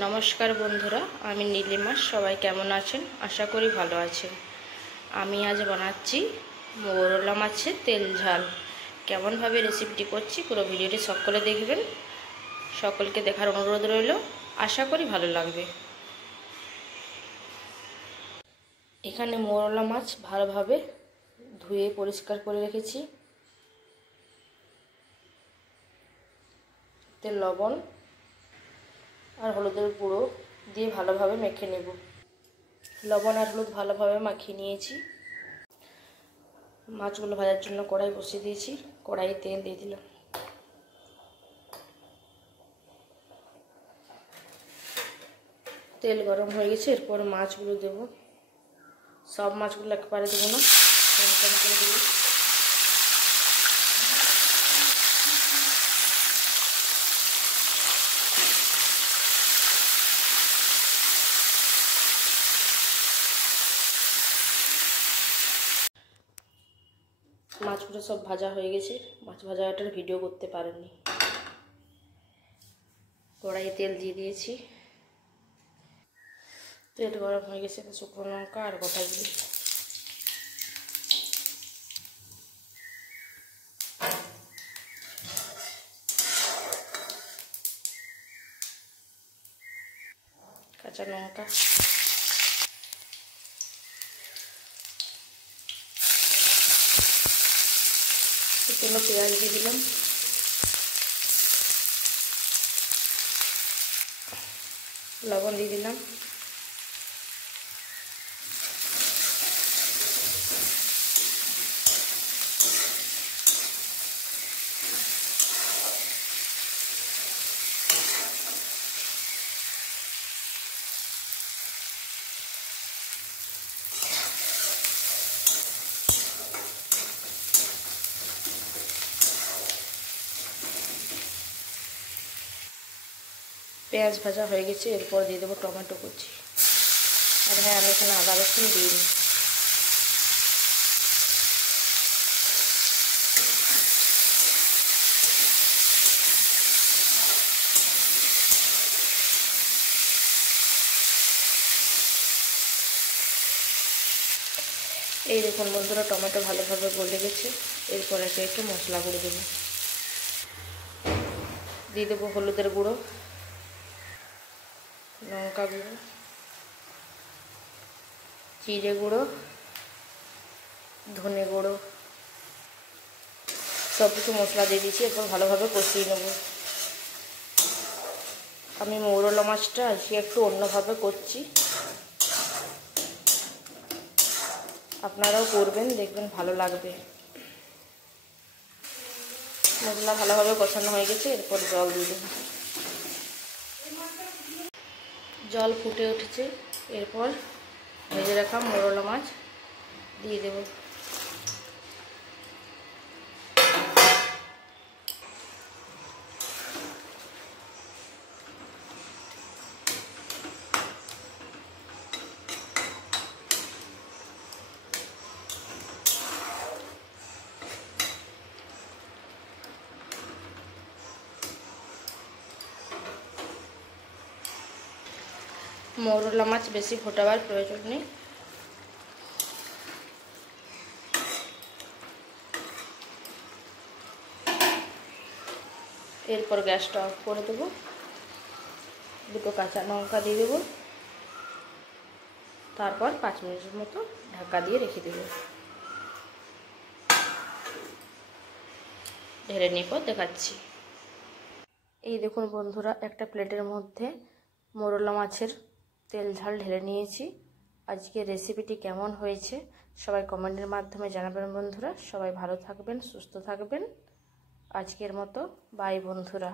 নমস্কার বন্ধুরা, আমি নীলিমা। সবাই কেমন আছেন? আশা করি ভালো আছেন। আমি আজ বানাচ্ছি মৌরলা মাছের তেল ঝাল। কেমনভাবে রেসিপিটি করছি পুরো ভিডিওটি সকলে দেখবেন। সকলকে দেখার অনুরোধ রইল, আশা করি ভালো লাগবে। এখানে মৌরলা মাছ ভালোভাবে ধুয়ে পরিষ্কার করে রেখেছি। তেল, লবণ আর হলুদের গুঁড়ো দিয়ে ভালোভাবে মেখে নেব। লবণ আর হলুদ ভালোভাবে মাখিয়ে নিয়েছি। মাছগুলো ভাজার জন্য কড়াই বসিয়ে দিয়েছি। কড়াইয়ে তেল দিয়ে দিলাম। তেল গরম হয়ে গেছে, এরপর মাছগুলো দেব। সব মাছগুলো একবারে দেবো না, কম কম করে দেবো। মাছগুলো সব ভাজা হয়ে গেছে। মাছ ভাজাটার ভিডিও করতে পারিনি। কড়াইয়ে তেল দিয়ে দিয়েছি। তেল গরম হয়ে গেছে, শুকনো লঙ্কা আর গোটা জিরে। কাঁচা লঙ্কা, শুকনো পেঁয়াজ দিয়ে দিলাম। লবণ দিয়ে দিলাম। পেঁয়াজ ভাজা হয়ে গেছে, এরপর দিয়ে দেবো টমেটো কুচি। আর হ্যাঁ, আমি এখানে আদা রসুন দিইনি। এই দেখুন বন্ধুরা, টমেটো ভালোভাবে গলে গেছে। এরপর একটু মশলা গুঁড়ো দেবো। দিয়ে দেবো হলুদের গুঁড়ো, লঙ্কা গুঁড়ো, জিরে গুঁড়ো, ধনে গুঁড়ো, সব কিছু মশলা দিয়ে দিয়েছি। এরপর ভালোভাবে কষিয়ে নেব। আমি মৌরলা মাছটা আজকে একটু অন্যভাবে করছি, আপনারাও করবেন, দেখবেন ভালো লাগবে। মশলা ভালোভাবে কষানো হয়ে গেছে, এরপর জল দিয়ে দেবো। জল ফুটে উঠেছে, এরপর ভেজে রাখা মৌরলা মাছ দিয়ে দেব। মৌরলা মাছ বেশি ফোটাবার প্রয়োজন নেই। এরপর গ্যাসটা অফ করে দেবো। দুটো কাঁচা লঙ্কা দিয়ে দেবো। তারপর 5 মিনিটের মতো ঢাকা দিয়ে রেখে দেবো। ঢেলে নিয়ে পর দেখাচ্ছি। এই দেখুন বন্ধুরা, একটা প্লেটের মধ্যে মৌরলা মাছের তেল ঝাল ঢেলে নিয়েছি। আজকের রেসিপিটি কেমন হয়েছে সবাই কমেন্টের মাধ্যমে জানাবেন বন্ধুরা। সবাই ভালো থাকবেন, সুস্থ থাকবেন। আজকের মতো বাই বন্ধুরা।